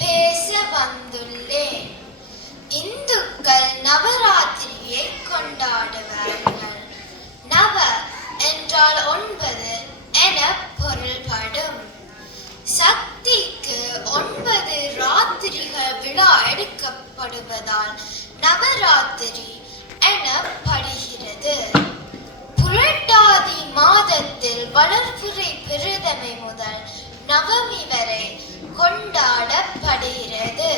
பேச வந்துள்ளேன். இந்துக்கள் நவராத்திரியை கொண்டாடுவார்கள். நவ என்றால் 9 என பொருள்படும். சக்திக்கு 9 ராத்திரிகள் விழா எடுக்கப்படுவதால் நவராத்திரி எனப்படுகிறது. புரட்டாதி மாதத்தில் வளர்பிறை பிரதமை முதல் நவமி வரை கொண்டாடப்படுகிறது.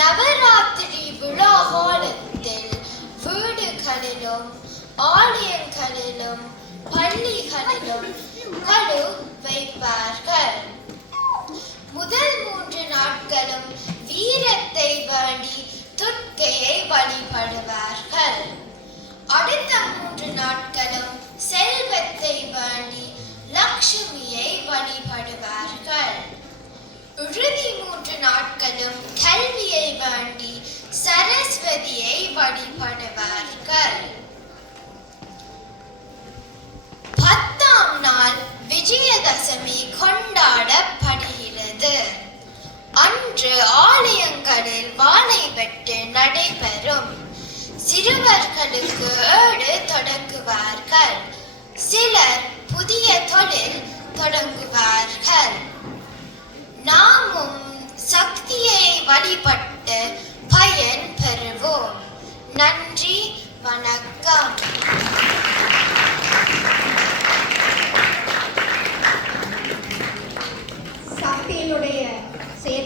நவராத்திரி விழா காலத்தில் வீடுகளிலும் ஆலயங்களிலும் பள்ளிகளிலும் கொலு வைப்பார்கள். முதல் 3 நாட்களும் வீரத்தை வேண்டி துர்க்கையை வழிபடுவார்கள். அடுத்த 3 நாட்களும் செல்வத்தை வேண்டி லட்சுமியை வழிபடுவார்கள். இறுதி 3 நாட்களும் கல்வியை வேண்டி சரஸ்வதியை வழிபடுவார்கள். 10ஆம் நாள் விஜயதசமி கொண்டாடப்படுகிறது. அன்று ஆலயங்களில் வாழை வெட்டு நடைபெறும். சிறுவர்களுக்கு ஏடு தொடங்குவார்கள். சிலர் புதிய தொழில் தொடங்குவார்கள். நாமும் சக்தியை வழிபட்டு